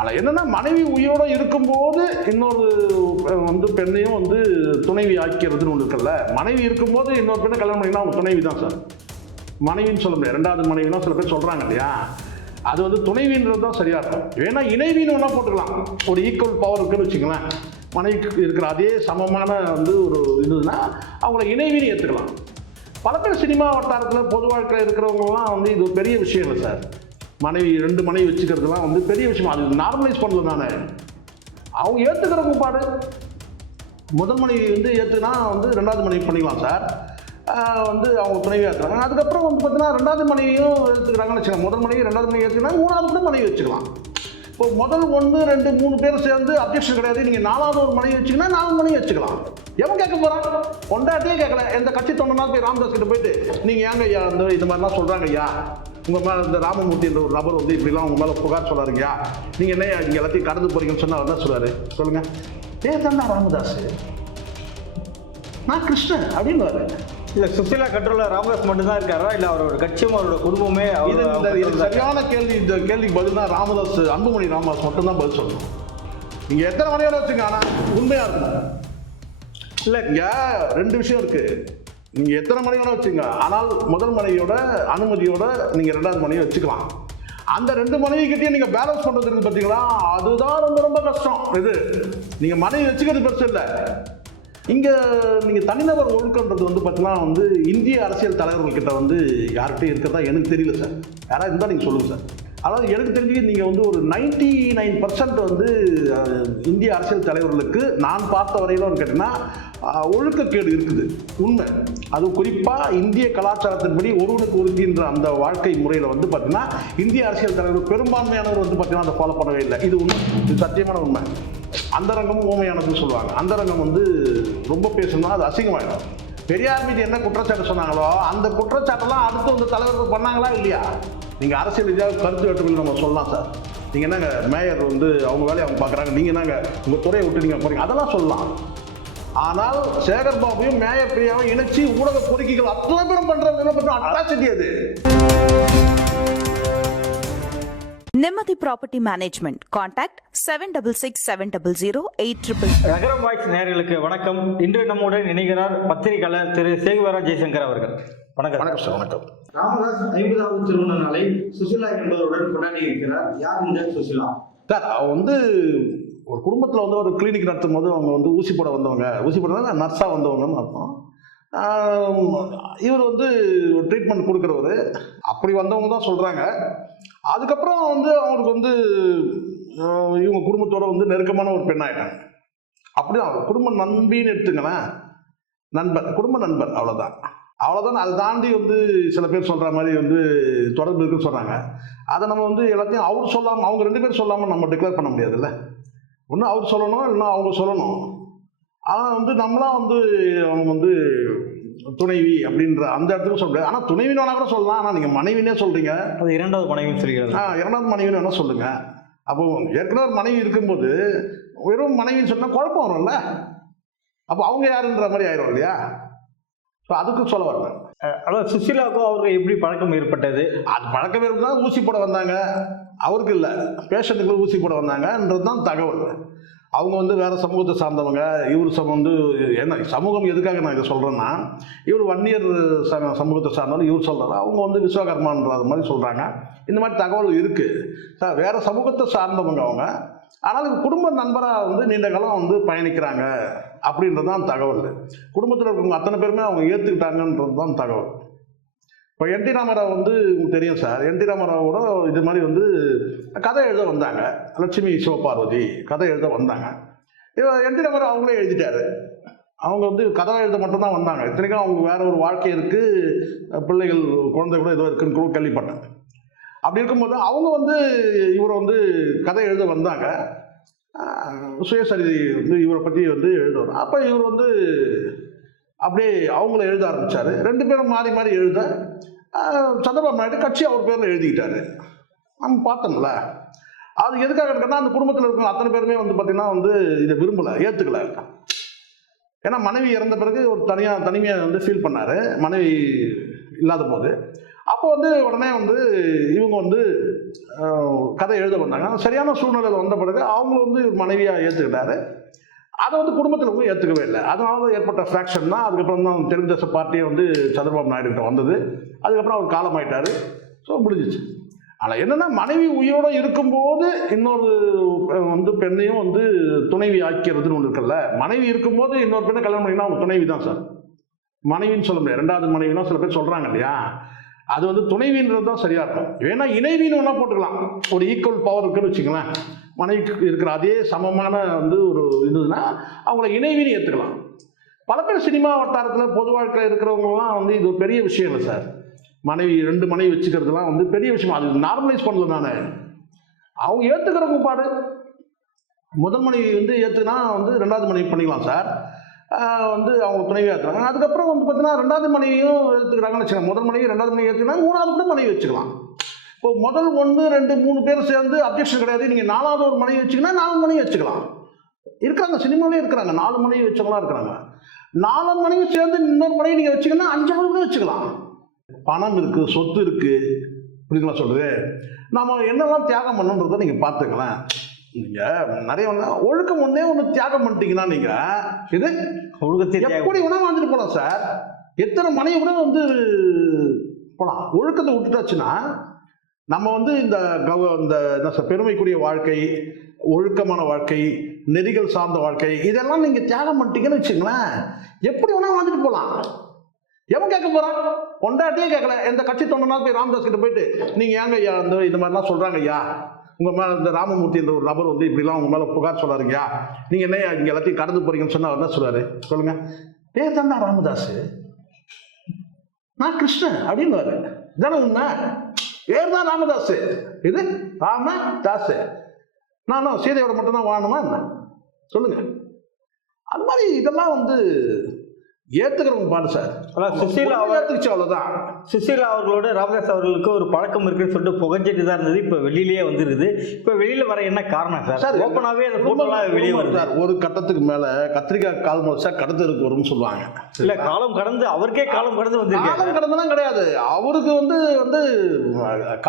ஆனால் என்னென்னா மனைவி உயிரோட இருக்கும்போது இன்னொரு வந்து பெண்ணையும் வந்து துணைவி ஆக்கிறதுன்னு ஒன்று இருக்குல்ல? மனைவி இருக்கும்போது இன்னொரு பெண்ணை கல்யாணம் பண்ணிங்கன்னா அவங்க துணைவி தான் சார். மனைவின்னு சொல்ல முடியாது. ரெண்டாவது மனைவினா சில பேர் சொல்கிறாங்க இல்லையா? அது வந்து துணைவின்றது தான் சரியாக இருக்கும். வேணா இணைவின்னு ஒன்றா போட்டுக்கலாம். ஒரு ஈக்குவல் பவர் இருக்குன்னு வச்சுங்களேன் மனைவிக்கு இருக்கிற அதே சமமான வந்து ஒரு இதுனா அவங்கள இணைவின்னு ஏற்றுக்கலாம் பல பேர் சினிமா வட்டாரத்தில் பொது வாழ்க்கையில் இருக்கிறவங்கலாம் வந்து இது ஒரு பெரிய விஷயம் இல்லை சார். மனைவி ரெண்டு மனைவி வச்சுக்கிறதுலாம் வந்து பெரிய விஷயம். அது நார்மலைஸ் பண்ணல தானே அவங்க ஏற்றுக்கிறவங்க பாடு முதல் மனைவி வந்து ஏற்றுனா வந்து ரெண்டாவது மனைவி பண்ணிக்கலாம் சார். வந்து அவங்க துணைவியாக இருக்கிறாங்க அதுக்கப்புறம் வந்து பார்த்தீங்கன்னா ரெண்டாவது மனைவியும் எடுத்துக்கிறாங்கன்னு வச்சுக்கலாம் முதல் மனைவி ரெண்டாவது மனைவி ஏற்றுக்கினா மூணாவது கூட மனைவி வச்சுக்கலாம். இப்போ முதல் ஒன்று ரெண்டு மூணு பேர் சேர்ந்து அப்ஜெக்ஷன் கிடையாது. நீங்கள் நாலாவது ஒரு மனைவி வச்சுக்கினா நாலு மனைவி வச்சுக்கலாம். எவன் கேட்க போகிறான் கொண்டாட்டியே கேட்கல. எந்த கட்சி தொண்டனா போய் ராமதாஸ் கிட்ட போயிட்டு நீங்கள் ஏங்க ஐயா இந்த இந்த மாதிரிலாம் சொல்கிறாங்க ஐயா? உங்கள் மேலே இந்த ராமமூர்த்தி என்ற ஒரு நபர் வந்து இப்படிலாம் உங்கள் மேலே புகார் சொல்கிறாருங்கய்யா நீங்கள் என்ன நீங்கள் எல்லாத்தையும் கடந்து போறீங்கன்னு சொன்னால் அவர் என்ன சொல்லுவார் சொல்லுங்கள் ஏ தானே ராமதாஸ் நான் கிருஷ்ணன் அப்படின்னு இல்ல சுசிலா கண்ட்ரோல்ல ராமதாஸ் மட்டும் தான் இருக்காரா? இல்ல அவரோட கட்சியும் அவரோட குடும்பமே இது சரியான கேள்வி இந்த கேள்விக்கு பதில் தான் ராமதாஸ் அன்புமணி ராமதாஸ் மட்டும்தான் பதில் சொல்லணும். நீங்கள் எத்தனை மணியோட வச்சுங்க ஆனால் உண்மையாக இருக்கணும். இல்லை இங்கே ரெண்டு விஷயம் இருக்கு. நீங்கள் எத்தனை மணியோட வச்சுங்க ஆனால் முதல் மனைவியோட அனுமதியோட நீங்கள் ரெண்டாவது மனைவி வச்சுக்கலாம். அந்த ரெண்டு மனைவிக்கிட்டையும் நீங்கள் பேலன்ஸ் பண்ணுறதுக்கு பார்த்தீங்களா அதுதான் ரொம்ப ரொம்ப கஷ்டம். இது நீங்கள் மனைவி வச்சுக்கிறது பெருசு இல்லை. இங்கே நீங்கள் தனிநபர் ஒழுக்கன்றது வந்து பார்த்தீங்கன்னா வந்து இந்திய அரசியல் தலைவர்கள்கிட்ட வந்து யார்கிட்டையும் இருக்கிறதா எனக்கு தெரியல சார் யாராவது இருந்தால் நீங்கள் சொல்லுங்கள் சார் அதாவது எனக்கு தெரிஞ்சு நீங்கள் வந்து ஒரு நைன்டி நைன் பர்சன்ட் வந்து இந்திய அரசியல் தலைவர்களுக்கு நான் பார்த்த வரையிலும் கேட்டிங்கன்னா ஒழுக்கக்கேடு இருக்குது. உண்மை. அது குறிப்பாக இந்திய கலாச்சாரத்தின்படி ஒருவனுக்கு ஒருத்தின்ற அந்த வாழ்க்கை முறையில் வந்து பார்த்தீங்கன்னா இந்திய அரசியல் தலைவர் பெரும்பான்மையானவர் வந்து பார்த்தீங்கன்னா அதை ஃபாலோ பண்ணவே இல்லை. இது உண்மை. இது சத்தியமான உண்மை. அந்தரங்கமும் ஓமையானதுன்னு சொல்லுவாங்க. அந்தரங்கம் வந்து ரொம்ப பேசணும்னா அது அசிங்கமாயிடும். பெரியார் மீது என்ன குற்றச்சாட்டு சொன்னாங்களோ அந்த குற்றச்சாட்டெல்லாம் அடுத்து வந்து தலைவர்கள் பண்ணாங்களா இல்லையா? நீங்கள் அரசியல் ரீதியாக கருத்து வேற்றுமையில் நம்ம சொல்லலாம் சார். நீங்கள் என்னங்க மேயர் வந்து அவங்க வேலையை அவங்க பார்க்குறாங்க. நீங்கள் என்னங்க உங்கள் துறையை விட்டு நீங்கள் போகிறீங்க அதெல்லாம் சொல்லலாம். ஆனால் சேகர் பாபுவையும் மேயர் பிரியாவும் இணைச்சி ஊடக பொறுக்கிகள் அத்தனை பேரும் பண்ணுற அட்ராசிட்டி அது Nimati Property Management. Contact 766700 நகரம் வாய்ஸ் நேயர்களுக்கு வணக்கம். இன்று நம்முடன் இணைகிறார் பத்திரிகையாளர் திரு சேகுவரா ஜெய்சங்கர் அவர்கள். வணக்கம். வணக்கம் சார் வணக்கம். ராமதாஸ் ஐம்பதாவது திருமண நாளை சுசிலா என்பவருடன் கொண்டாடி இருக்கிறார். யார் இந்த சுசிலா? சார் அவ வந்து ஒரு குடும்பத்தில் வந்து ஒரு கிளினிக் நடத்தும் போது அவங்க வந்து ஊசி போட வந்தவங்க. ஊசி போட நர்ஸாக வந்தவங்கன்னு அர்த்தம். இவர் வந்து ட்ரீட்மெண்ட் கொடுக்குறவர். அப்படி வந்தவங்க தான் சொல்கிறாங்க அதுக்கப்புறம் வந்து அவங்களுக்கு வந்து இவங்க குடும்பத்தோட வந்து நெருக்கமான ஒரு பெண்ணாயிட்டாங்க அப்படிதான் அவர் குடும்ப நண்பின்னு எடுத்துங்களேன் நண்பர் குடும்ப நண்பர் அவ்வளோதான் அவ்வளோதான் அதை தாண்டி வந்து சில பேர் சொல்கிற மாதிரி வந்து தொடர்பு இருக்குன்னு சொல்கிறாங்க அதை நம்ம வந்து எல்லாத்தையும் அவர் சொல்லாமல் அவங்க ரெண்டு பேரும் சொல்லாமல் நம்ம டிக்ளேர் பண்ண முடியாதுல்ல. ஒன்று அவர் சொல்லணும் இல்லைன்னா அவங்க சொல்லணும். ஆனால் வந்து நம்மளாம் வந்து அவங்க வந்து துணைவி அப்படின்ற அந்த இடத்துக்கு சொல்ல ஆனால் துணைவினா கூட சொல்லலாம். ஆனால் நீங்கள் மனைவினே சொல்கிறீங்க அது இரண்டாவது மனைவின்னு சொல்கிறது ஆ இரண்டாவது மனைவின்னு வேணால் சொல்லுங்க? அப்போ ஏற்கனவே ஒரு மனைவி இருக்கும்போது வெறும் மனைவின்னு சொன்னால் குழப்பம் வரும்ல. அப்போ அவங்க யாருன்ற மாதிரி ஆயிரும் இல்லையா? ஸோ அதுக்கு சொல்ல வரல. அதாவது சுசிலாவுக்கும் அவருக்கு எப்படி பழக்கம் ஏற்பட்டது? அது பழக்கம் இருந்தால் ஊசி போட வந்தாங்க. அவருக்கு இல்லை பேஷண்ட்டுக்கு ஊசி போட வந்தாங்கன்றது தான் தகவல். அவங்க வந்து வேறு சமூகத்தை சார்ந்தவங்க இவர் சம வந்து என்ன சமூகம் எதுக்காக நான் இதை சொல்கிறேன்னா இவர் வன்னியர் ச சமூகத்தை சார்ந்தவர் இவர் சொல்கிறாரு அவங்க வந்து விஸ்வகர்மான்ற மாதிரி சொல்கிறாங்க இந்த மாதிரி தகவல் இருக்குது சார் வேறு சமூகத்தை சார்ந்தவங்க அவங்க ஆனால் குடும்ப நண்பராக வந்து நீண்ட காலம் வந்து பயணிக்கிறாங்க அப்படின்றது தான் தகவல். குடும்பத்தில் இருக்கிறவங்க அத்தனை பேருமே அவங்க ஏற்றுக்கிட்டாங்கன்றது தான் தகவல். இப்போ என் டி ராமராவ் வந்து உங்களுக்கு தெரியும் சார். என் டி ராமராவோட இது மாதிரி வந்து கதை எழுத வந்தாங்க. லட்சுமி சிவபார்வதி கதை எழுத வந்தாங்க. இவ என் டி ராமராவ் அவங்களே எழுதிட்டாரு. அவங்க வந்து கதை எழுத மட்டும்தான் வந்தாங்க. இத்தனைக்கும் அவங்க வேற ஒரு வாழ்க்கை இருக்குது பிள்ளைகள் குழந்தை கூட ஏதோ இருக்குன்னு கூட கேள்விப்பட்டேன். அப்படி இருக்கும்போது அவங்க வந்து இவரை வந்து கதை எழுத வந்தாங்க. சுயசரிதை வந்து இவரை பற்றி வந்து எழுதுவார். அப்போ இவர் வந்து அப்படியே அவங்கள எழுத ஆரம்பிச்சாரு. ரெண்டு பேரும் மாறி மாறி எழுத சந்திரபாபு நாயுடு கட்சி அவர் பேரில் எழுதிக்கிட்டாரு. நம்ம பார்த்தோம்ல. அது எதுக்காக இருக்குன்னா அந்த குடும்பத்தில் இருக்கிற அத்தனை பேருமே வந்து பார்த்தீங்கன்னா வந்து இதை விரும்பலை ஏற்றுக்கல ஏன்னா மனைவி இறந்த பிறகு ஒரு தனியாக தனிமையாக வந்து ஃபீல் பண்ணார். மனைவி இல்லாத போது. அப்போ வந்து உடனே வந்து இவங்க வந்து கதை எழுத வந்தாங்க. சரியான சூழ்நிலையில் வந்த பிறகு அவங்களும் வந்து மனைவியாக ஏற்றுக்கிட்டாரு அதை வந்து குடும்பத்தில் வந்து ஏற்றுக்கவே இல்லை. அதனால தான் ஏற்பட்ட ஃப்ராக்ஷன் தான். அதுக்கப்புறம் தான் தெலுங்கு தேச பார்ட்டியே வந்து சந்திரபாபு நாயுடு கிட்ட வந்தது. அதுக்கப்புறம் அவர் காலமாயிட்டார். ஸோ முடிஞ்சிச்சு. ஆனால் என்னென்னா மனைவி உயிரோடு இருக்கும்போது இன்னொரு வந்து பெண்ணையும் வந்து துணைவி ஆக்கிறதுன்னு ஒன்று இருக்குல்ல. மனைவி இருக்கும்போது இன்னொரு பெண்ணை கல்யாணம் பண்ணிங்கன்னா அவங்க துணைவி தான் சார். மனைவின்னு சொல்ல முடியாது. ரெண்டாவது மனைவினா சில பேர் சொல்கிறாங்க இல்லையா? அது வந்து துணைவின்றது தான் சரியாக இருக்கும். வேணா இணைவின்னு ஒன்றா போட்டுக்கலாம். ஒரு ஈக்குவல் பவர் இருக்குன்னு வச்சுக்கலாம் மனைவிக்கு இருக்கிற அதே சமமான வந்து ஒரு இதுனா அவங்கள இணைவின்னு ஏற்றுக்கலாம் பல பேர் சினிமா வட்டாரத்தில் பொது வாழ்க்கையில் இருக்கிறவங்கலாம் வந்து இது ஒரு பெரிய விஷயம் இல்லை சார். மனைவி ரெண்டு மனைவி வச்சுக்கிறதுலாம் வந்து பெரிய விஷயம் அது நார்மலைஸ் பண்ணல நானே அவங்க ஏற்றுக்கிறவங்க பாரு முதல் மனைவி வந்து ஏற்றுனா வந்து ரெண்டாவது மனைவி பண்ணிக்கலாம் சார். வந்து அவங்க துணைவியாக இருக்கிறாங்க அதுக்கப்புறம் வந்து பார்த்தீங்கன்னா ரெண்டாவது மனைவியும் எடுத்துக்கிறாங்கன்னு வச்சுக்கலாம் முதல் மனைவி ரெண்டாவது மனைவி எடுத்துக்கினா மூணாவது கூட மனைவி வச்சுக்கலாம். இப்போ முதல் ஒன்று ரெண்டு மூணு பேர் சேர்ந்து அப்ஜெக்ஷன் கிடையாது. நீங்கள் நாலாவது ஒரு மனைவி வச்சுக்கினா நாலு மனைவி வச்சுக்கலாம். இருக்கிறாங்க சினிமாலே இருக்கிறாங்க. நாலு மனைவி வச்சவங்களாம் இருக்கிறாங்க. நாலு மனைவி சேர்ந்து இன்னொரு மனைவி நீங்கள் வச்சுக்கன்னா அஞ்சாவது கூட வச்சுக்கலாம். பணம் இருக்குது சொத்து இருக்குது புரியுங்களா சொல்கிறது நம்ம என்னெல்லாம் தியாகம் பண்ணணுன்றதை நீங்கள் பார்த்துங்களேன் நீங்கள் நிறைய ஒழுக்கம் ஒன்றே ஒன்று தியாகம் பண்ணிட்டீங்கன்னா நீங்கள் இது ஒழுக்கத்தை. எப்படி வேணா வாழ்ந்துட்டு போகலாம் சார். எத்தனை மனைவி கூட வந்து போகலாம் ஒழுக்கத்தை விட்டுட்டாச்சுன்னா நம்ம வந்து இந்த கவ இந்த என்ன பெருமைக்குரிய வாழ்க்கை ஒழுக்கமான வாழ்க்கை நெறிகள் சார்ந்த வாழ்க்கை இதெல்லாம் நீங்கள் தியாகம் பண்ணிட்டீங்கன்னு வச்சுங்களேன் எப்படி வேணால் வாழ்ந்துட்டு போகலாம் எவன் கேட்க போகிறான் கொண்டாட்டியே கேட்கல. எந்த கட்சி தொண்டனாலும் போய் ராமதாஸ் கிட்ட போயிட்டு நீங்கள் ஏங்க ஐயா இந்த இந்த மாதிரிலாம் சொல்கிறாங்க ஐயா? உங்கள் மேலே இந்த ராமமூர்த்தி என்ற ஒரு நபர் வந்து இப்படிலாம் உங்கள் மேலே புகார் சொல்கிறாருங்கய்யா நீங்கள் என்ன இங்கே எல்லாத்தையும் கடந்து போறீங்கன்னு சொன்னால் அவர் என்ன சொல்றாரு சொல்லுங்கள் பேர் தானே ராமதாஸ் நான் கிருஷ்ணன் அப்படின்னு தானே உண்மை? பேர் தான் ராமதாஸ் இது? ராமதாஸ் நானும் சீதையோட மட்டும்தான் வாழணுமா என்ன? சொல்லுங்க. அது மாதிரி இதெல்லாம் வந்து ஏத்துக்கிறவங்க பாடு சார். அதான் சுசீலா ஏத்துக்கிச்சு அவ்வளவுதான். சுசீலா அவர்களோட ராமதாஸ் அவர்களுக்கு ஒரு பழக்கம் இருக்குன்னு சொல்லிட்டு புகஞ்சிட்டு தான் இருந்தது. இப்போ வெளியிலேயே வந்துருது. இப்போ வெளியில வர என்ன காரணம் சார்? சார், ஓப்பனாகவே அந்த ரொம்ப போட்டோலாம் வெளியே வருது. சார் ஒரு கட்டத்துக்கு மேல கத்திரிக்காய் கால் முளைச்சா கடத்தலுக்கு வரும்னு சொல்லுவாங்க. இல்ல காலம் கடந்து அவருக்கே காலம் கடந்து வந்திருக்காங்க காலம் கடந்தெல்லாம் கிடையாது. அவருக்கு வந்து வந்து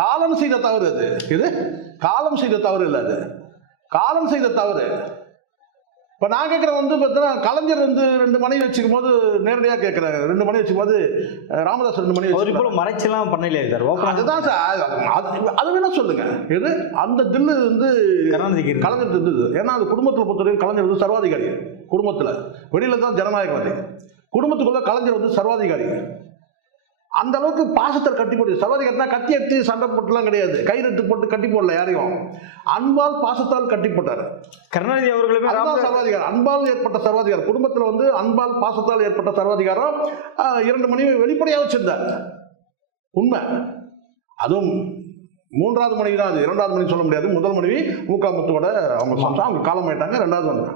காலம் செய்த தவறு அது. இது? காலம் செய்த தவறு இல்லை அது. காலம் செய்த தவறு. இப்போ நான் கேட்குறேன் வந்து பார்த்தீங்கன்னா கலைஞர் வந்து ரெண்டு மணி வச்சுக்கும் போது நேரடியாக கேட்குறேன் ரெண்டு மணி வச்சுக்கும் போது ராமதாஸ் ரெண்டு மணி அவர் வச்சு இப்போ மறைச்செல்லாம் பண்ணலையே சார்? அதுதான் சார் அது- அது- வேணா சொல்லுங்க. எது? அந்த தில்லு வந்து. கலைஞர் இருந்தது ஏன்னா அது குடும்பத்தில் பொறுத்தவரைக்கும் கலைஞர் வந்து சர்வாதிகாரி குடும்பத்தில். வெளியில தான் ஜனநாயகவாதி. குடும்பத்துக்குள்ள கலைஞர் வந்து சர்வாதிகாரி. அந்த அளவுக்கு பாசத்தை கட்டி போட்டு சர்வாதிகாரினா கத்தி எடுத்து சண்டை போட்டுலாம் கிடையாது. கயிறு எடுத்து போட்டு கட்டி போடல யாரையும். அன்பால் பாசத்தால் கட்டி போட்டார். கருணாநிதி அவர்களுமே ராமதாஸ் சர்வாதிகாரம். அன்பால் ஏற்பட்ட சர்வாதிகாரம். குடும்பத்தில் வந்து அன்பால் பாசத்தால் ஏற்பட்ட சர்வாதிகாரம் இரண்டு மணி வெளிப்படையாக வச்சிருந்தார். உண்மை. அதுவும் மூன்றாவது மனைவி தான் அது. இரண்டாவது மனைவி சொல்ல முடியாது. முதல் மனைவி மூக்கா முத்துவோட அவங்க சொன்னா அவங்க காலம் ஆயிட்டாங்க. ரெண்டாவது வந்து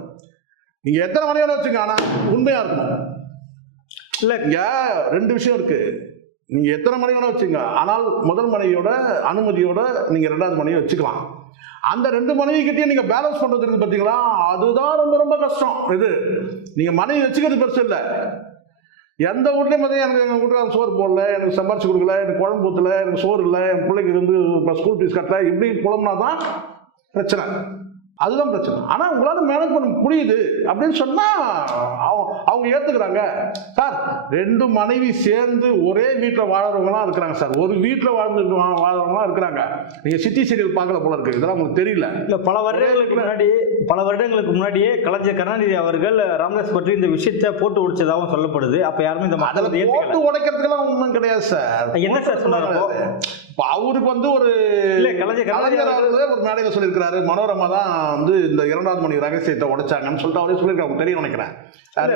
நீங்க எத்தனை மனைவியோட வச்சுங்க ஆனா உண்மையா இருக்கணும். இல்ல இங்க ரெண்டு விஷயம் இருக்கு. நீங்க எத்தனை மனைவியோட வச்சுங்க. ஆனால் முதல் மனைவியோட அனுமதியோட நீங்க ரெண்டாவது மனைவி வச்சுக்கலாம். அந்த ரெண்டு மனைவி கிட்டயும் நீங்க பேலன்ஸ் பண்றதுக்கு பாத்தீங்களா? அதுதான் ரொம்ப ரொம்ப கஷ்டம். இது. நீங்க மனைவி வச்சுக்கிறது பெருசு இல்லை. எந்த வீட்லையும் பார்த்தீங்கன்னா எனக்கு எங்கள் வீட்டுக்காரன் சோறு போடல எனக்கு சம்பாரிச்சு கொடுக்கல எனக்கு குழம்பு ஊற்றல எனக்கு சோறு இல்லை என் பிள்ளைக்கு வந்து இப்போ ஸ்கூல் ஃபீஸ் கட்டல இப்படி புலம்னா தான் பிரச்சனை. அதுதான் பிரச்சனை. ஆனால் உங்களால் மேனேஜ் பண்ண முடியுது அப்படின்னு சொன்னால் அவங்க அவங்க ஏற்றுக்கிறாங்க சார் ரெண்டு மனைவி சேர்ந்து ஒரே வீட்டில் வாழறவங்களாம் இருக்கிறாங்க சார். ஒரு வீட்டில் வாழ்ந்து வாழறவங்களாம் இருக்கிறாங்க. நீங்கள் சிட்டி சீரியல் பார்க்கல போல இருக்கு. இதெல்லாம் உங்களுக்கு தெரியல. இல்ல பல வருடங்களுக்கு முன்னாடி பல வருடங்களுக்கு முன்னாடியே கலைஞர் கருணாநிதி அவர்கள் ராமதாஸ் பற்றி இந்த விஷயத்தை போட்டு உடைச்சதாகவும் சொல்லப்படுது. அப்ப யாருமே இந்த அதில் போட்டு உடைக்கிறதுக்கெல்லாம் ஒன்றும் கிடையாது சார். என்ன சார்? இப்போ அவருக்கு வந்து ஒரு இல்ல, கலைஞர் கலைஞர் அவர்களே ஒரு மேடையில் சொல்லியிருக்கிறாரு. மனோரமா தான் வந்து இந்த இரண்டாவது மணி ரகசியத்தை உடைச்சாங்கன்னு சொல்லிட்டு அவரே சொல்லியிருக்காங்க தெரியும் நினைக்கிறேன்.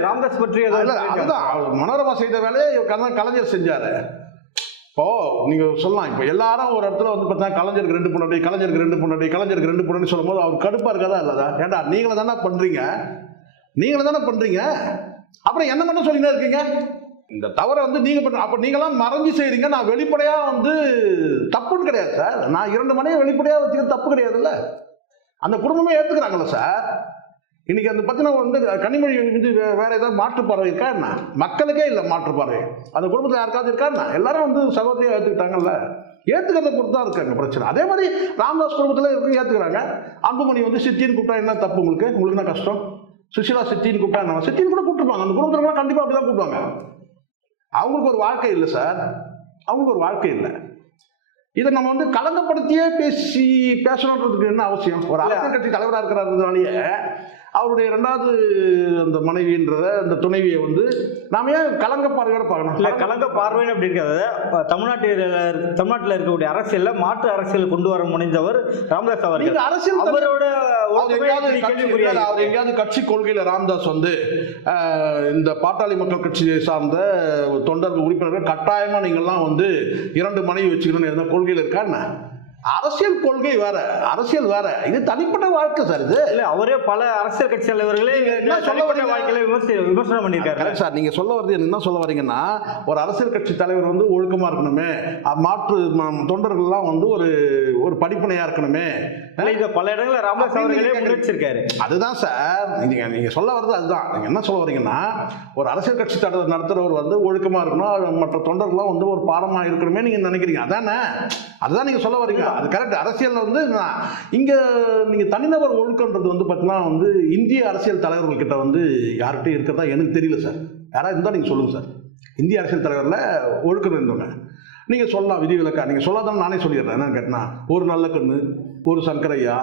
ராமதாஸ் பற்றி அதுதான். மனோரமா செய்த வேலையை கல- கலைஞர் செஞ்சாரு. இப்போ நீங்க சொல்லலாம் இப்போ எல்லாரும் ஒரு இடத்துல வந்து பார்த்தா கலைஞருக்கு ரெண்டு பொண்ணாடி கலைஞருக்கு ரெண்டு பொண்ணாடி கலைஞருக்கு ரெண்டு பொண்ணாடி சொல்லும் போது அவர் கடுப்பா இருக்காதா இல்லதா? ஏண்டா நீங்களும் தானே பண்றீங்க? நீங்களும் தானே பண்றீங்க? அப்புறம் என்ன மட்டும் சொல்லினே இருக்கீங்க? இந்த தவறை வந்து நீங்க பண்ற அப்ப நீங்களாம் மறைஞ்சு செய்றீங்க. நான் வெளிப்படையா வந்து தப்புன்னு கிடையாது சார். நான் இரண்டு மணியை வெளிப்படையா வச்சுக்கிறது தப்பு கிடையாதுல்ல. அந்த குடும்பமே ஏத்துக்கிறாங்கல்ல சார். இன்னைக்கு அந்த பத்தின வந்து கனிமொழி வந்து வே- வேற ஏதாவது மாற்றுப்பார்வை இருக்கா என்ன? மக்களுக்கே இல்லை மாற்றுப்பார்வை அந்த குடும்பத்தில் யாருக்காவது இருக்கா என்ன? எல்லாரும் வந்து சகோதரியாக ஏற்றுக்கிட்டாங்கல்ல ஏற்றுக்கிறத பொறுத்து தான் இருக்காங்க பிரச்சனை. அதே மாதிரி ராமதாஸ் குடும்பத்தில் இருக்கு ஏற்றுக்கிறாங்க அன்புமணி வந்து சித்தின்னு கூப்பிட்டா என்ன தப்பு உங்களுக்கு? உங்களுக்கு என்ன கஷ்டம்? சுஷிலா சித்தின்னு கூப்பிட்டா என்ன? சித்தின்னு கூட கூப்பிட்டுருப்பாங்க. அந்த குடும்பத்தில் கூட கண்டிப்பாக அப்படி தான் கூப்பிடுவாங்க. அவங்களுக்கு ஒரு வாழ்க்கை இல்லை சார். அவங்களுக்கு ஒரு வாழ்க்கை இல்லை. இதை நம்ம வந்து கலங்கப்படுத்தியே பேசி பேசணுன்றதுக்கு என்ன அவசியம்? ஒரு அரசியல் கட்சி தலைவராக இருக்கிறதுனாலேயே அவருடைய ரெண்டாவது அந்த மனைவின்றத அந்த துணைவியை வந்து நாம ஏன் கலங்க பார்வையோட பார்க்கணும்? இல்ல கலங்க பார்வைன்னு அப்படி இருக்காது. இப்ப தமிழ்நாட்டில் தமிழ்நாட்டில் இருக்கக்கூடிய அரசியல்ல மாற்று அரசியல் கொண்டு வர முனைந்தவர் ராமதாஸ் நீங்க அரசியல் அவரோட அவர் எங்கேயாவது கட்சி- அவர் கொள்கையில ராமதாஸ் வந்து இந்த பாட்டாளி மக்கள் கட்சியை சார்ந்த தொண்டர்கள் உறுப்பினர்கள் கட்டாயமா நீங்கள்லாம் வந்து இரண்டு மனைவி வச்சுக்கணும்னு எந்த கொள்கையில் இருக்கா என்ன? அரசியல் கொள்கை வேற அரசியல் வேற. இது தனிப்பட்ட வாழ்க்கை சார் இது. இல்ல அவரே பல அரசியல் கட்சி தலைவர்களே சொல்ல? வாழ்க்கையில விமர்சி விமர்சனம் பண்ணியிருக்காரு. சார் நீங்க சொல்ல வர்றது என்ன சொல்ல வரீங்கன்னா ஒரு அரசியல் கட்சி தலைவர் வந்து ஒழுக்கமா இருக்கணுமே. மாற்று தொண்டர்கள்லாம் வந்து ஒரு ஒரு படிப்பனையா இருக்கணுமே. இத பல இடங்கள்ல ராமதாஸ் அவர்களே முன்னெடுச்சிருக்காரு அதுதான் சார் நீங்க நீங்க சொல்ல வர்றது அதுதான். நீங்க என்ன சொல்ல வரீங்கன்னா ஒரு அரசியல் கட்சி தலைவர் நடத்துறவர் வந்து ஒழுக்கமா இருக்கணும். மற்ற தொண்டர்கள்லாம் வந்து ஒரு பாடமா இருக்கணுமே நீங்க நினைக்கிறீங்க. அதானே? அதுதான் நீங்க சொல்ல வரீங்க. அது கரெக்ட் அரசியலில் வந்து நான் இங்க நீங்க தனிநபர் ஒழுக்கன்றது வந்து பார்த்தீங்கன்னா வந்து இந்திய அரசியல் தலைவர்கள் கிட்ட வந்து யார்கிட்டயும் இருக்கிறதா எனக்கு தெரியல சார் யாராவது இருந்தால் நீங்க சொல்லுங்க சார் இந்திய அரசியல் தலைவரில் ஒழுக்கம் இருந்தவங்க. நீங்க சொல்லலாம் விதிவிலக்கா நீங்க சொல்லாதான் நானே சொல்லிடுறேன். என்னன்னு கேட்டினா ஒரு நல்ல கண்ணு ஒரு சங்கரையா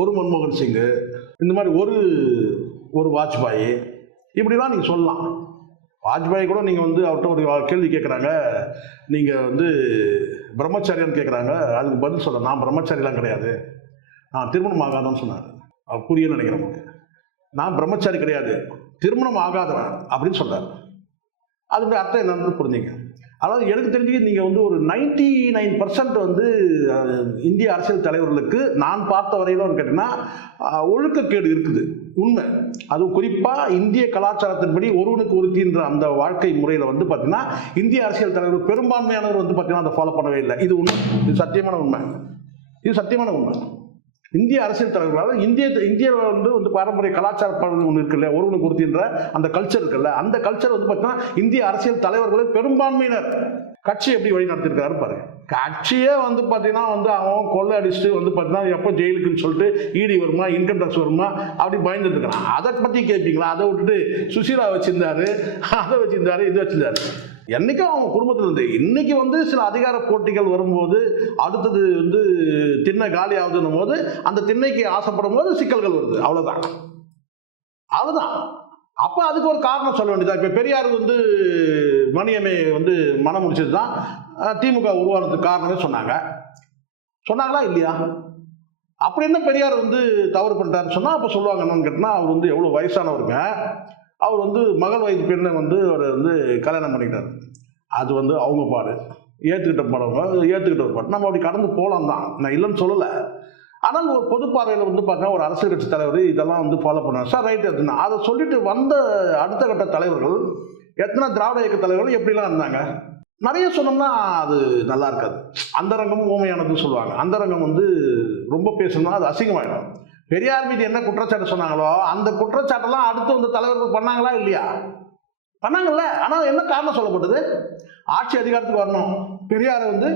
ஒரு மன்மோகன் சிங்கு இந்த மாதிரி ஒரு ஒரு வாஜ்பாய் இப்படிலாம் நீங்கள் சொல்லலாம். வாஜ்பாய் கூட நீங்கள் வந்து அவர்கிட்ட ஒரு கேள்வி கேட்குறாங்க நீங்கள் வந்து பிரம்மச்சாரியன்னு கேட்குறாங்க அதுக்கு பதில் சொல்ல நான் பிரம்மச்சாரிலாம் கிடையாது. நான் திருமணம் ஆகாதன்னு சொன்னார். அவர் புரிய நினைக்கிறேன் நான் பிரம்மச்சாரி கிடையாது. திருமணம் ஆகாதவன் அப்படின்னு சொல்கிறார் அதனுடைய அர்த்தம் என்னன்னு புரிஞ்சுங்க. அதாவது எனக்கு தெரிஞ்சு நீங்கள் வந்து ஒரு நைன்டி நைன் பர்சன்ட் வந்து இந்திய அரசியல் தலைவர்களுக்கு நான் பார்த்த வரையிலும் கேட்டிங்கன்னா ஒழுக்கக்கேடு இருக்குது. உண்மை. அதுவும் குறிப்பாக இந்திய கலாச்சாரத்தின்படி ஒருவனுக்கு ஒருத்தின்ற அந்த வாழ்க்கை முறையில் வந்து பார்த்தீங்கன்னா இந்திய அரசியல் தலைவர் பெரும்பான்மையானவர் வந்து பார்த்தீங்கன்னா அதை ஃபாலோ பண்ணவே இல்லை. இது உண்மை. இது சத்தியமான உண்மை. இது சத்தியமான உண்மை. இந்திய அரசியல் தலைவர்களால் இந்திய இந்தியாவில் வந்து வந்து பாரம்பரிய கலாச்சார பழக்கம் ஒன்று இருக்குல்ல ஒருவனுக்கு ஒருத்தின்ற அந்த கல்ச்சர் இருக்குல்ல அந்த கல்ச்சர் வந்து பார்த்தீங்கன்னா இந்திய அரசியல் தலைவர்களை பெரும்பான்மையினர். கட்சி எப்படி வழி நடத்திருக்காரு பாருங்க. கட்சியே வந்து பார்த்தீங்கன்னா வந்து அவன் கொள்ளை அடிச்சுட்டு வந்து பார்த்தீங்கன்னா எப்போ ஜெயிலுக்குன்னு சொல்லிட்டு இடி வருமா இன்கம் டேக்ஸ் வருமா அப்படி பயந்துட்டு இருக்கிறான் அதை பற்றி கேட்பீங்களா அதை விட்டுட்டு சுசீலா வச்சிருந்தாரு அதை வச்சிருந்தாரு இது வச்சிருந்தாரு. என்னைக்கும் அவங்க குடும்பத்தில் இருந்து இன்னைக்கு வந்து சில அதிகார போட்டிகள் வரும்போது அடுத்தது வந்து திண்ணை காலி ஆகுதுன்னும் போது அந்த திண்ணைக்கு ஆசைப்படும் போது சிக்கல்கள் வருது. அவ்வளோதான் அவ்வளோதான் அப்போ அதுக்கு ஒரு காரணம் சொல்ல வேண்டியதா? இப்போ பெரியார் வந்து மணியம்மை வந்து மனம் முடிச்சது தான் திமுக உருவானதுக்கு காரணமே சொன்னாங்க. சொன்னாங்களா இல்லையா? அப்படி என்ன பெரியார் வந்து தவறு பண்ணிட்டாருன்னு சொன்னால் அப்போ சொல்லுவாங்க என்னன்னு கேட்டால் அவர் வந்து எவ்வளோ வயசானவருங்க. அவர் வந்து மகள் வயது பெண்ணை வந்து அவர் வந்து கல்யாணம் பண்ணிக்கிட்டார். அது வந்து அவங்க பாடு. ஏற்றுக்கிட்ட படவங்க ஏற்றுக்கிட்ட ஒரு பாடு. நம்ம அப்படி கடந்து போகலாம் தான் நான் இல்லைன்னு சொல்லலை. ஆனால் ஒரு பொது பார்வையில் வந்து பார்த்தீங்கன்னா ஒரு அரசியல் கட்சி தலைவர் இதெல்லாம் வந்து ஃபாலோ பண்ணார் சார் ரைட் எடுத்துனா அதை சொல்லிட்டு வந்த அடுத்த கட்ட தலைவர்கள் எத்தனை திராவிட இயக்க தலைவர்கள் எப்படிலாம் இருந்தாங்க? நிறைய சொன்னோம்னா அது நல்லா இருக்காது. அந்தரங்கம் ஊமையானதுன்னு சொல்லுவாங்க. அந்தரங்கம் வந்து ரொம்ப பேசணும்னா அது அசிங்கமாயிடும். பெரியார் மீது என்ன குற்றச்சாட்டு சொன்னாங்களோ அந்த குற்றச்சாட்டெல்லாம் அடுத்து வந்து தலைவர்கள் பண்ணாங்களா இல்லையா? பண்ணாங்கல்ல. ஆனால் என்ன காரணம் சொல்லப்பட்டது? ஆட்சி அதிகாரத்துக்கு வரணும். பெரியார் வந்து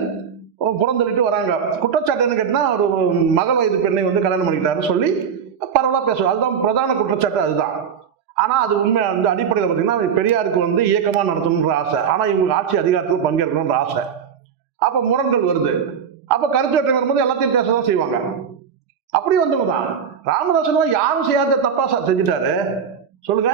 புறந்தள்ளிட்டு வராங்க. குற்றச்சாட்டு என்ன கேட்டினா ஒரு மகள் வயது பெண்ணை வந்து கல்யாணம் பண்ணிக்கிட்டாருன்னு சொல்லி பரவலாக பேசுவோம் அதுதான் பிரதான குற்றச்சாட்டு அதுதான். ஆனால் அது உண்மை அந்த அடிப்படையில் பார்த்தீங்கன்னா பெரியாருக்கு வந்து இயக்கமாக நடத்தணுன்ற ஆசை. ஆனால் இவங்களுக்கு ஆட்சி அதிகாரத்தில் பங்கேற்கணுன்ற ஆசை. அப்போ முரண்கள் வருது. அப்போ கருத்து வரும்போது எல்லாத்தையும் பேச தான் செய்வாங்க. அப்படி வந்தவங்க தான். ராமதாசனும் யாரும் செய்யாத தப்பா சார் செஞ்சுட்டாரு. சொல்லுங்க.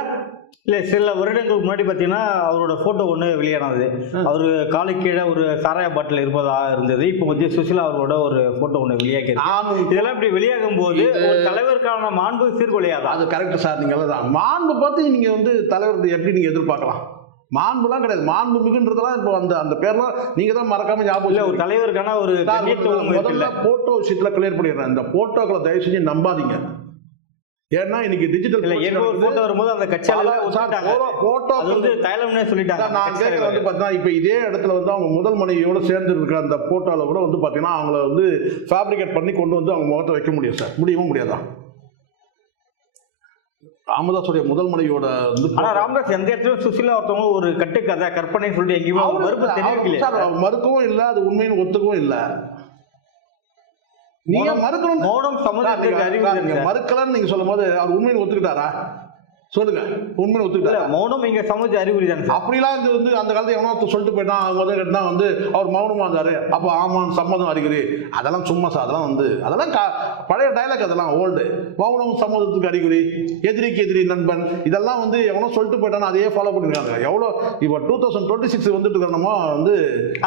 இல்ல சில வருடங்களுக்கு முன்னாடி பாத்தீங்கன்னா அவரோட போட்டோ ஒண்ணு வெளியானது. அவரு காலு கீழே ஒரு சாராய பாட்டில் இருப்பதா இருந்தது. இப்போ வந்து சுசிலா அவரோட ஒரு போட்டோ ஒண்ணு வெளியாகி இருக்கு. நானும் இதெல்லாம் இப்படி வெளியாகும் போது ஒரு தலைவருக்கான மாண்பு சீர்குலையாதா? அது கரெக்ட் சார் நீங்க தான் மாண்பு பார்த்து நீங்க வந்து தலைவர் எப்படி நீங்க எதிர்பார்க்கலாம்? மாண்புலாம் கிடையாது. மாண்பு மிகுன்றதெல்லாம் இப்போ அந்த அந்த பேர்லாம் நீங்க தான் மறக்காம ஞாபகம் இல்ல ஒரு. தலைவருக்கான ஒரு முதல்ல போட்டோ விஷயத்துல கிளியர் பண்ணிடுறேன். இந்த போட்டோக்களை தயவு செஞ்சு நம்பாதீங்க. ஏன்னா இன்னைக்கு டிஜிட்டல் இல்ல ஏற்கனவே போட்டோ வரும்போது அந்த ஒத்துக்கிட்டாங்க போட்டோ வந்து தைலம்னே சொல்லிட்டாங்க. நான் கேட்குறது வந்து. பார்த்தீங்கன்னா இப்போ இதே இடத்துல வந்து அவங்க முதல் மனைவியோட சேர்ந்து இருக்கிற அந்த போட்டோவில் கூட வந்து பார்த்தீங்கன்னா அவங்கள வந்து ஃபேப்ரிகேட் பண்ணி கொண்டு வந்து அவங்க முகத்தை வைக்க முடியும் சார். முடியுமா முடியாதா? ராமதாஸுடைய முதல் மனைவியோட வந்து ஆனா ராமதாஸ் எந்த இடத்துல சுசிலா ஒருத்தவங்க ஒரு கட்டுக்கதை கற்பனைன்னு சொல்லிட்டு எங்கேயுமே மறுப்பு அவர் மறுக்கவும் இல்லை அது உண்மைன்னு ஒத்துக்கவும் இல்லை. நீங்க மறுக்கணும் மௌனம் சார். மறுக்கலன்னு நீங்க சொல்லும் போது அவர் உண்மைன்னு ஒத்துக்கிட்டாரா சொல்லுங்க. உண்மைன்னு இல்ல ஒத்துக்கிட்டாரா மௌனம் இங்க சமூக அறிகுறி தானே அப்படிலாம் இது வந்து அந்த காலத்துல எவனோ சொல்லிட்டு போயிட்டான் அவங்க வந்து கேட்டா வந்து அவர் மௌனமா இருந்தாரு. அப்போ ஆமாம் சம்மதம் அறிகுறி. அதெல்லாம் சும்மா சார் அதெல்லாம் வந்து அதெல்லாம் பழைய டைலாக் அதெல்லாம் ஓல்டு மௌனம் சம்மதத்துக்கு அறிகுறி எதிரிக்கு எதிரி நண்பன் இதெல்லாம் வந்து எவனோ சொல்லிட்டு போயிட்டான்னு அதையே ஃபாலோ பண்ணிருக்காங்க. எவ்வளோ இப்போ டூ தௌசண்ட் டுவெண்ட்டி சிக்ஸ் வந்துட்டு இருக்கிறோமோ வந்து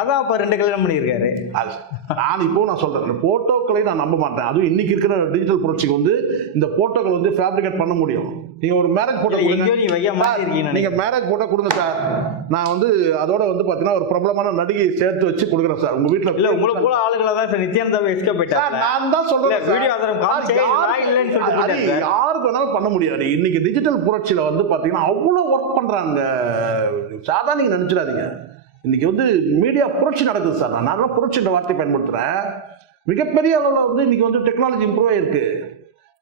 அதான் அப்ப ரெண்டு கல்யாணம் பண்ணியிருக்காரு. அது நான் இப்போ நான் சொல்றேன் போட்டோக்களை நான் நம்ப மாட்டேன். அதுவும் இன்னைக்கு இருக்கிற டிஜிட்டல் புரட்சிக்கு வந்து இந்த போட்டோக்கள் வந்து ஃபேப்ரிகேட் பண்ண முடியும். நீங்க ஒரு மேரேஜ் போட்டோ எங்கேயோ நீங்க மேரேஜ் போட்டோ கொடுங்க சார். நான் வந்து அதோட வந்து பாத்தீங்கன்னா ஒரு பிரபலமான நடிகை சேர்த்து வச்சு கொடுக்குறேன் சார் உங்க வீட்டுல இல்ல உங்களுக்கு போல ஆளுகளை தான் சார். நித்யானந்தாவை எஸ்கேப் சார் போயிட்டாங்க நான் தான் சொல்றேன். வீடியோ ஆதாரம். யாருக்கு வேணாலும் பண்ண முடியாது. இன்னைக்கு டிஜிட்டல் புரட்சியில வந்து பாத்தீங்கன்னா அவ்வளவு ஒர்க் பண்றாங்க. சாதா நீங்க நினைச்சிடாதீங்க. இன்னைக்கு வந்து மீடியா புரட்சி நடக்குது சார். நான் நல்லா புரட்சின்ற வார்த்தை பயன்படுத்துறேன். மிகப்பெரிய அளவில் வந்து இன்னைக்கு வந்து டெக்னாலஜி இம்ப்ரூவ் ஆயிருக்கு.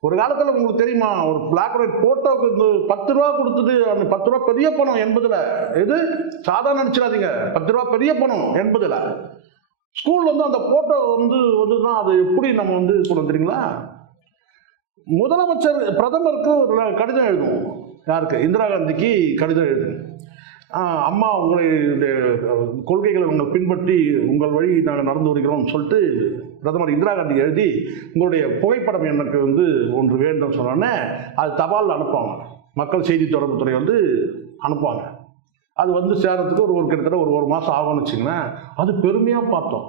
ஒரு காலத்தில் உங்களுக்கு தெரியுமா ஒரு பிளாக் அண்ட் ஒயிட் போட்டோக்கு வந்து பத்து ரூபா கொடுத்துட்டு அந்த பத்து ரூபா பெரிய பணம் எண்பதில் இது சாதாரண நினச்சிடாதீங்க. பத்து ரூபா பெரிய பணம் எண்பதில் ஸ்கூல் வந்து அந்த போட்டோ வந்து வந்துன்னா அது எப்படி நம்ம வந்து சொல்லணும் தெரியுங்களா? முதலமைச்சர் பிரதமருக்கு ஒரு கடிதம் எழுதும் யாருக்கு? இந்திரா காந்திக்கு கடிதம் எழுதும் அம்மா உங்களுடைய கொள்கைகளை உங்கள் பின்பற்றி உங்கள் வழி நாங்கள் நடந்து வருகிறோம் சொல்லிட்டு பிரதமர் இந்திரா காந்தி எழுதி உங்களுடைய புகைப்படம் எனக்கு வந்து ஒன்று வேண்டும் சொன்னோன்னே அது தபால் அனுப்புவாங்க. மக்கள் செய்தி தொடர்புத்துறை வந்து அனுப்புவாங்க. அது வந்து சேரத்துக்கு ஒரு ஒரு கிட்டத்தட்ட ஒரு ஒரு மாதம் ஆகும்னு வச்சுங்களேன் அது பெருமையாக பார்த்தோம்.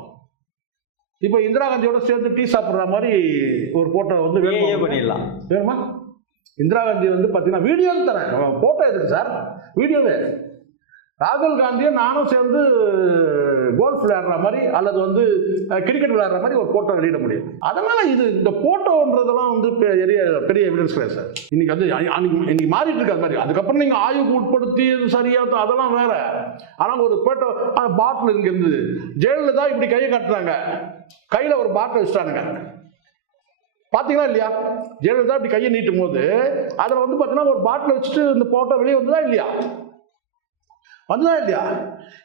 இப்போ இந்திரா காந்தியோட சேர்ந்து டீ சாப்பிட்ற மாதிரி ஒரு போட்டோ வந்து வேணுமா? பண்ணிடலாம். வேணுமா? இந்திரா காந்தி வந்து பார்த்தீங்கன்னா வீடியோ தரேன். போட்டோ எதுக்கு சார்? வீடியோவே ராகுல் காந்தியும் நானும் சேர்ந்து கோல்ஃப் விளையாடுற மாதிரி அல்லது வந்து கிரிக்கெட் விளையாடுற மாதிரி ஒரு போட்டோ வெளியிட முடியும். அதனால இது இந்த போட்டோன்றதெல்லாம் வந்து பெரிய பெரிய எவிடன்ஸ் கிடையாது சார். இன்னைக்கு வந்து இன்னைக்கு மாறிட்டு இருக்காது மாதிரி. அதுக்கப்புறம் நீங்க ஆய்வுக்கு உட்படுத்தி சரியா தான் அதெல்லாம் வேற. ஆனால் ஒரு போட்டோ பாட்டில் இங்க இருந்து ஜெயலலிதா இப்படி கையை காட்டுறாங்க. கையில ஒரு பாட்டில் வச்சுட்டானுங்க. பாத்தீங்களா இல்லையா? ஜெயலலிதா இப்படி கையை நீட்டும் போது அதில் வந்து பார்த்தீங்கன்னா ஒரு பாட்டில் வச்சுட்டு இந்த போட்டோ வெளியே வந்ததா இல்லையா? அதுதான் இல்லையா?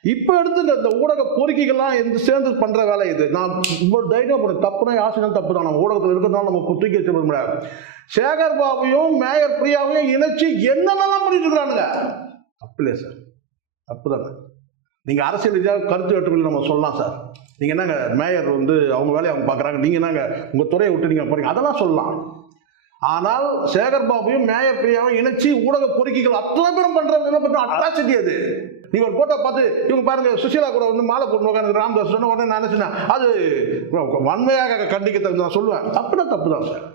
இப்போ எடுத்து இந்த- இந்த ஊடக கோரிக்கைகள்லாம் எந்த சேர்ந்து பண்ணுற வேலை இது? நான் இவ்வளவு தைரியம் பண்ண தப்புனா யாசினா தப்பு தான். நம்ம ஊடகத்தில் இருக்கிறதுனால நம்ம தூக்கி வச்சு முடியாது. சேகர் பாபுவையும் மேயர் பிரியாவையும் இணைச்சு என்னென்னலாம் பண்ணிட்டு இருக்கிறானுங்க? தப்பு இல்லையா சார்? தப்பு தானே நீங்கள் அரசியல் ரீதியாக கருத்து வேற்றுமையில் நம்ம சொல்லலாம் சார். நீங்கள் என்னங்க மேயர் வந்து அவங்க வேலையை அவங்க பார்க்குறாங்க நீங்கள் என்னங்க உங்கள் துறையை விட்டு நீங்கள் போகிறீங்க அதெல்லாம் சொல்லலாம். ஆனால் சேகர் பாபுவையும் மேயர் பிரியாவையும் இணைச்சு ஊடக பொறுக்கிகள் அத்தனை பேரும் பண்ற அட்ராசிட்டி அது. நீங்கள் ஒரு போட்டோ பார்த்து இவங்க பாருங்க சுஷீலா கூட வந்து மாலை போட்டு உட்காந்து ராம்தாஸ் சொன்ன உடனே நான் என்ன சொன்னேன்? அது வன்மையாக கண்டிக்க தகுந்த நான் சொல்லுவேன். தப்புனா தப்பு தான் சார்.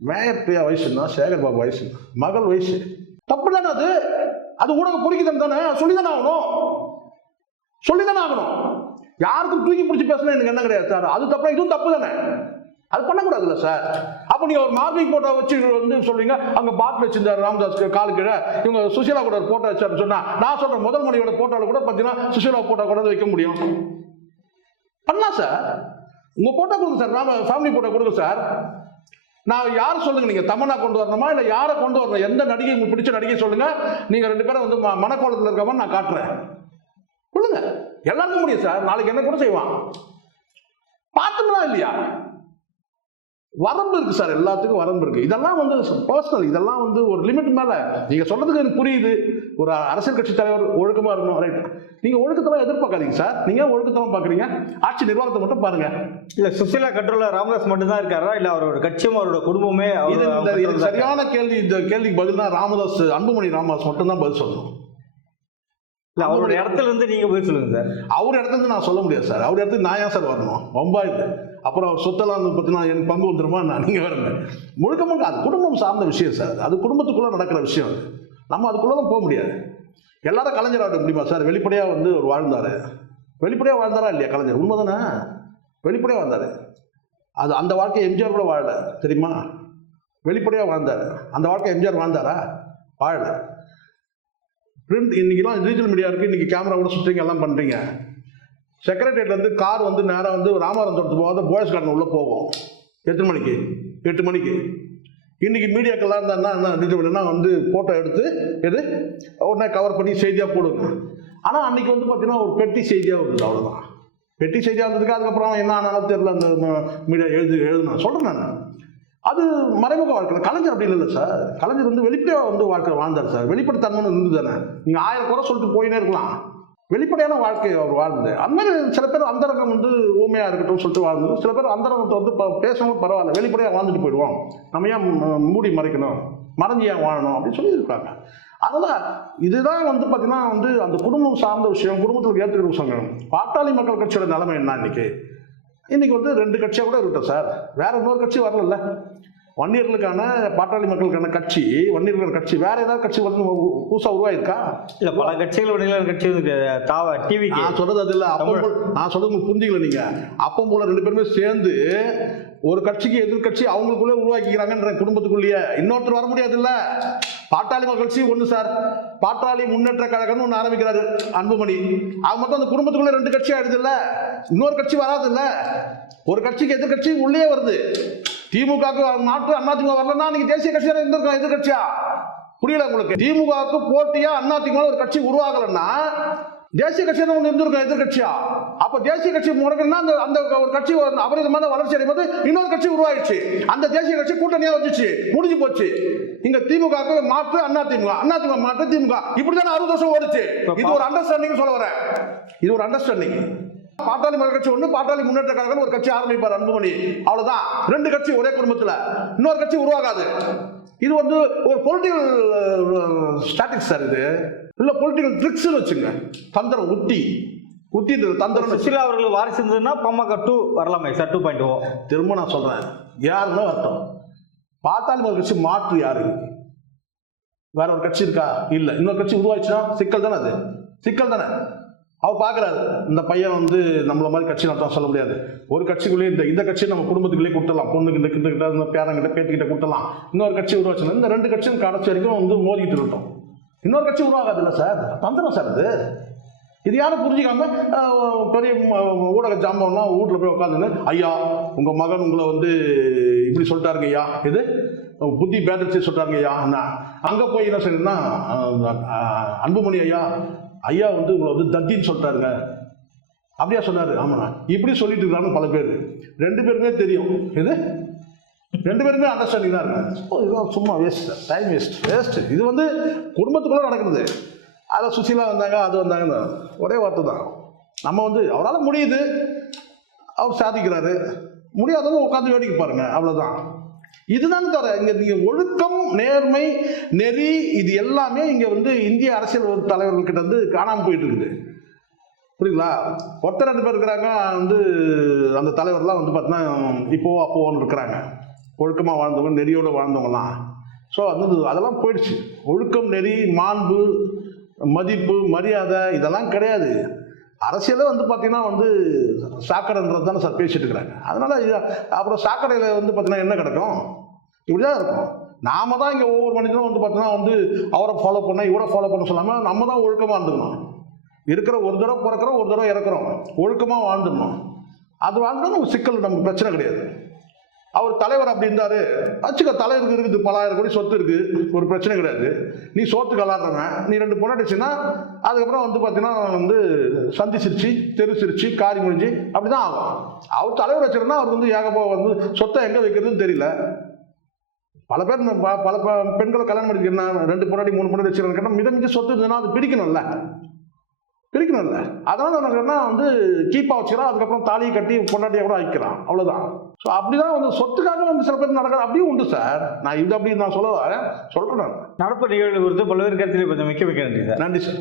மேயர் பிரியா வயசுன்னா சேகர் பாபு வயசு மகள் வயசு. தப்பு தானே அது? அது ஊடக பொறுக்கிதம் தானே? சொல்லிதானே ஆகணும். சொல்லிதானே ஆகணும். யாருக்கும் தூக்கி பிடிச்சி பேசணும் எனக்கு என்ன கிடையாது சார்? அது தப்பு இதுவும் தப்பு தானே அது பண்ணக்கூடாதுல்ல சார். அப்போ நீங்கள் ஒரு மார்பிங் போட்டோ வச்சு வந்து சொல்றீங்க அங்கே பாட்டில் வச்சிருந்தார் ராமதாஸ் காலு கீழே இவங்க சுஷீலா கூட ஒரு போட்டோ வச்சாருன்னு சொன்னா நான் சொல்ற முதல் மணியோட போட்டோவில் கூட பார்த்தீங்கன்னா சுஷீலா போட்டோ கூட வைக்க முடியும். பண்ணலாம் சார். உங்கள் போட்டோ கொடுங்க சார். ராம ஃபேமிலி போட்டோ கொடுங்க சார். நான் யார் சொல்லுங்க நீங்க தமனா கொண்டு வரணுமா இல்லை யாரை கொண்டு வரணும்? எந்த நடிகை உங்களுக்கு பிடிச்ச நடிகை சொல்லுங்க. நீங்க ரெண்டு பேரும் வந்து ம- மனக்கோலத்தில் இருக்க மாதிரி நான் காட்டுறேன். சொல்லுங்க. எல்லாருக்கும் முடியும் சார். நாளைக்கு என்ன கூட செய்வான். பார்த்துங்களா இல்லையா? வரம்பு இருக்கு சார் எல்லாத்துக்கும் வரம்பு இருக்கு. இதெல்லாம் வந்து பர்சனல் இதெல்லாம் வந்து ஒரு லிமிட் மேல. நீங்க சொல்றதுக்கு எனக்கு புரியுது. ஒரு அரசியல் கட்சி தலைவர் ஒழுக்கமா இருக்கணும் ரைட் நீங்க ஒழுக்கத்தெல்லாம் எதிர்பார்க்காதீங்க சார். நீங்க ஒழுக்கத்தெல்லாம் பாக்குறீங்க ஆட்சி நிர்வாகத்தை மட்டும் பாருங்க. இல்ல சுசிலா கண்ட்ரோல்ல ராமதாஸ் மட்டும் தான் இருக்காரா? இல்ல அவரோட கட்சியும் அவரோட குடும்பமே இது? சரியான கேள்வி இந்த கேள்விக்கு பதில் தான் ராமதாஸ் அன்புமணி ராமதாஸ் மட்டும் தான் பதில் சொல்லணும். இல்ல அவரோட இடத்துல இருந்து நீங்க போய் சொல்லுங்க சார். அவர் இடத்துல இருந்து நான் சொல்ல முடியாது சார். அவர் இடத்துக்கு நான் ஏன் சார் வரணும்? ரொம்ப இது. அப்புறம் அவர் சொத்தெல்லாம் வந்து பார்த்தீங்கன்னா எனக்கு பங்கு வந்துருமா? நான் நீங்கள் வரேன். முழுக்க முழுக்க அது குடும்பம் சார்ந்த விஷயம் சார். அது குடும்பத்துக்குள்ளே நடக்கிற விஷயம். அது நம்ம அதுக்குள்ளே போக முடியாது. எல்லாரும் கலைஞர் ஆக முடியுமா சார்? வெளிப்படையாக வந்து ஒரு வாழ்ந்தார். வெளிப்படையாக வாழ்ந்தாரா இல்லையா கலைஞர்? உண்மை தானே வெளிப்படையாக வாழ்ந்தார். அது அந்த வாழ்க்கை எம்ஜிஆர் கூட வாழல தெரியுமா? வெளிப்படையாக வாழ்ந்தார். அந்த வாழ்க்கை எம்ஜிஆர் வாழ்ந்தாரா? வாழல. பிரிண்ட் இன்னைக்கெல்லாம் டிஜிட்டல் மீடியா இருக்குது இன்றைக்கி கேமரா கூட சுற்றிங்க எல்லாம் பண்ணுறீங்க செக்ரட்டரியேட்லேருந்து கார் வந்து நேராக வந்து ராமநாதபுரத்து போகாத போயஸ் கார்டன் உள்ளே போகும் எத்தனை மணிக்கு எட்டு மணிக்கு. இன்னைக்கு மீடியாக்கெல்லாம் இருந்தால் என்ன என்ன பண்ணுன்னா வந்து ஃபோட்டோ எடுத்து எது? உடனே கவர் பண்ணி செய்தியாக போடுங்க. ஆனால் அன்னைக்கு வந்து பார்த்தீங்கன்னா ஒரு பெட்டி செய்தியாக வந்தது அவ்வளோதான் பெட்டி செய்தியாக வந்ததுக்கு அதுக்கப்புறம் என்ன ஆனாலும் தெரியல அந்த மீடியா எழுது எழுதுனா. சொல்கிறேன் நான். அது மறைமுக வாழ்க்கை கலைஞர் அப்படி இல்லை சார். கலைஞர் வந்து வெளிப்படையாக வந்து வாழ்க்கை வாழ்ந்தார் சார். வெளிப்படைத்தன்மைன்னு இருந்து தானே. நீங்கள் ஆயிரம் குறை சொல்லிட்டு போயினே இருக்கலாம். வெளிப்படையான வாழ்க்கை அவர் வாழ்ந்து அந்த மாதிரி சில பேர் அந்தரங்கம் வந்து ஊமையாக இருக்கட்டும் சொல்லிட்டு வாழ்ந்து சில பேர் அந்தரங்கத்தை வந்து ப- பேசணும் பரவாயில்ல வெளிப்படையாக வாழ்ந்துட்டு போயிடுவோம். நம்ம ஏன் மூடி மறைக்கணும்? மறைஞ்சு ஏன் வாழணும்? அப்படின்னு சொல்லியிருக்காங்க. அதனால் இதுதான் வந்து பார்த்தீங்கன்னா வந்து அந்த குடும்பம் சார்ந்த விஷயம் குடும்பத்தில் ஏற்றுக்கிற விஷயம் பாட்டாளி மக்கள் கட்சியோட நிலைமை என்ன இன்னைக்கு? இன்னைக்கு வந்து ரெண்டு கட்சியாக கூட இருக்கட்டும் சார். வேற இன்னொரு கட்சி வரல வன்னியர்களுக்கான பாட்டாளி மக்களுக்கான கட்சி வன்னியர்கள் கட்சி வேற ஏதாவது கட்சி வந்து புதுசாக உருவாயிருக்கா? இல்ல பல கட்சிகள் கட்சி தாவ டிவிக்கு. நான் சொல்றது அது இல்ல. அப்பம் போல- நான் சொல்றது புரிஞ்சுக்கல நீங்க. அப்பம் போல ரெண்டு பேருமே சேர்ந்து ஒரு கட்சிக்கு எதிர்கட்சி அவங்களுக்குள்ளே உருவாக்கிக்கிறாங்கன்ற குடும்பத்துக்குள்ளேயே. இன்னொருத்தர் வர முடியாது இல்ல. பாட்டாளி மக்கள் கட்சி ஒண்ணு சார் பாட்டாளி முன்னேற்ற கழகம்னு ஒன்று ஆரம்பிக்கிறாரு அன்புமணி. அது மட்டும் அந்த குடும்பத்துக்குள்ள ரெண்டு கட்சி ஆயிடுது இல்ல. இன்னொரு கட்சி வராது இல்ல. ஒரு கட்சிக்கு எதிர்கட்சி உள்ளே வருது. திமுகவுக்கு மாற்று அதிமுக வரலன்னா நீங்க தேசிய கட்சியா இருந்திருக்கோம் எதிர்கட்சியா புரியல உங்களுக்கு. திமுகவுக்கு போட்டியா அதிமுக ஒரு கட்சி உருவாகலன்னா தேசிய கட்சியா ஒன்று இருந்திருக்கும் எதிர்கட்சியா அப்ப தேசிய கட்சி முடக்கணும்னா அந்த அந்த ஒரு கட்சி அபரிதமான வளர்ச்சி அடையும் போது இன்னொரு கட்சி உருவாயிடுச்சு. அந்த தேசிய கட்சி கூட்டணியா வந்துச்சு முடிஞ்சு போச்சு. இங்க திமுகவுக்கு மாற்று அண்ணா திமுக அண்ணா திமுக மாற்று திமுக. இப்படிதான் அறுபது வருஷம் ஓடுச்சு. இது ஒரு அண்டர்ஸ்டாண்டிங் சொல்ல வரேன். இது ஒரு அண்டர்ஸ்டாண்டிங் பாட்டாளி மக்கள் கட்சி ஒன்று பாட்டாளி முன்னேற்ற கழகம் ஒரு கட்சி ஆரம்பிப்பார் அன்புமணி. அவ்வளவுதான். ரெண்டு கட்சி ஒரே குடும்பத்துல. இன்னொரு கட்சி உருவாகாது. இது வந்து ஒரு பொலிட்டிக்கல் ஸ்டாட்டிக்ஸ் சார் இது. இல்ல பொலிட்டிக்கல் ட்ரிக்ஸ்னு வச்சுங்க. தந்திரம் உத்தி. உத்தி தந்திரம் சுசிலா அவர்கள் வாரிசு இருந்ததுன்னா பாமக டூ வரலாமே சார் டூ பாயிண்ட் ஓ. திரும்ப நான் சொல்றேன். யாருன்னா அர்த்தம். பாட்டாளி மக்கள் கட்சி மாற்று யாரு? வேற ஒரு கட்சி இருக்கா? இல்ல. இன்னொரு கட்சி உருவாச்சுன்னா சிக்கல் தானே அது? சிக்கல் தானே? அவர் பார்க்குறாரு இந்த பையன் வந்து நம்மள மாதிரி கட்சி நடத்தான் சொல்ல முடியாது. ஒரு கட்சிக்குள்ளேயே இந்த இந்த கட்சியை நம்ம குடும்பத்துக்குள்ளேயே கொடுத்துடலாம் பொண்ணுக்கு இந்த கிட்ட கிட்ட இந்த பேரங்கிட்ட பேத்திக்கிட்ட கொடுத்துடலாம் இன்னொரு கட்சி உருவாச்சுன்னா இந்த ரெண்டு கட்சியும் கடைசி வரைக்கும் வந்து மோதிக்கிட்டு இருக்கட்டும். இன்னொரு கட்சி உருவாகாது இல்லை சார்? தந்திரம் சார் இது இது யாரும் புரிஞ்சுக்காம பெரிய ஊடக ஜாம்பவன்லாம் வீட்டில் போய் உட்காந்துன்னு ஐயா உங்கள் மகன் உங்களை வந்து இப்படி சொல்லிட்டாருங்க ஐயா. இது? புத்தி பேதரிச்சு சொல்கிறாங்க ஐயா. அண்ணா அங்கே போய் என்ன செய்யணும்னா அன்புமணி ஐயா ஐயா வந்து உங்களை வந்து தத்தின்னு சொல்லிட்டாருங்க. அப்படியா சொன்னார். ஆமாண்ணா இப்படி சொல்லிட்டு இருக்காங்க பல பேர். ரெண்டு பேருமே தெரியும். இது ரெண்டு பேருமே அண்டர்ஸ்டாண்டிங் தான் இருக்காங்க. இதெல்லாம் சும்மா வேஸ்ட் டைம் வேஸ்ட் வேஸ்ட் இது வந்து குடும்பத்துக்குள்ளே நடக்கிறது அதில் சுசிலா வந்தாங்க அது வந்தாங்கன்னு. ஒரே வார்த்தை தான். நம்ம வந்து அவரால் முடியுது. அவர் சாதிக்கிறாரு. முடியாதவங்க உட்காந்து வேடிக்கை பாருங்கள் அவ்வளோதான் இதுதான் தவிர இங்கே நீங்கள் ஒழுக்கம் நேர்மை நெறி இது எல்லாமே இங்கே வந்து இந்திய அரசியல் தலைவர்கள்கிட்ட வந்து காணாமல் போயிட்டு இருக்குது புரியுங்களா ஒருத்தர் ரெண்டு பேர் இருக்கிறாங்க வந்து அந்த தலைவர்லாம் வந்து பார்த்தீங்கன்னா இப்போவோ அப்போவோன்னு இருக்கிறாங்க. ஒழுக்கமாக வாழ்ந்தவங்க நெறியோடு வாழ்ந்தவங்கலாம். ஸோ வந்து அதெல்லாம் போயிடுச்சு. ஒழுக்கம் நெறி மாண்பு மதிப்பு மரியாதை இதெல்லாம் கிடையாது. அரசியலே வந்து பார்த்தீங்கன்னா வந்து சாக்கடைன்றது தானே சார் பேசிட்டு இருக்கிறாங்க. அதனால அப்புறம் சாக்கடையில் வந்து பார்த்தீங்கன்னா என்ன கிடக்கும்? இப்படி தான் இருக்கும். நாம தான் இங்கே ஒவ்வொரு மனிதனும் வந்து பார்த்தீங்கன்னா வந்து அவரை ஃபாலோ பண்ண இவரை ஃபாலோ பண்ண சொல்லாமல் நம்ம தான் ஒழுக்கமாக இருந்துக்கணும் இருக்கிற ஒரு தடவை பிறக்கிறோம் ஒரு தடவை இறக்குறோம். ஒழுக்கமாக வாழ்ந்துடணும் அது வாழ்ந்தாலும் சிக்கல் நமக்கு பிரச்சனை கிடையாது. அவர் தலைவர் அப்படி இருந்தாரு. அச்சுக்க தலைவருக்கு இருக்குது பலாயிரம் கோடி சொத்து இருக்கு. ஒரு பிரச்சனை கிடையாது. நீ சோத்து கலாடுறவன். நீ ரெண்டு பொண்ணாடிச்சுன்னா அதுக்கப்புறம் வந்து பார்த்தீங்கன்னா வந்து சந்தி சிரிச்சு தெரு சிரிச்சு காரி முடிஞ்சு அப்படிதான் ஆகும். அவர் தலைவர் வச்சிருந்தா அவர் வந்து ஏகப்போ வந்து சொத்தை எங்கே வைக்கிறதுன்னு தெரியல. பல பேர் ப- பல ப- பெண்களை கல்யாணம் பண்ணிக்கிறேன் ரெண்டு பொண்டாடி மூணு பொண்டாடி வச்சிருக்கேன் மித மிஞ்ச சொத்து இருந்ததுன்னா அது பிரிக்கணும்ல. பிரிக்கணும்ல. அதனால உனக்குன்னா வந்து கீப்பா வச்சுக்கிறான் அதுக்கப்புறம் தாலியை கட்டி பொண்டாட்டியை கூட வைக்கிறான் அவ்வளவுதான். ஸோ அப்படிதான் வந்து சொத்துக்காக வந்து சில பேர் நடக்கிற அப்படியும் உண்டு சார் நான் இது அப்படி நான் சொல்ல நான். நடப்பு நிகழ்வு குறித்து பல்வேறு கருத்தில் கொஞ்சம் மிக்க மிக்க நன்றி சார் நன்றி சார்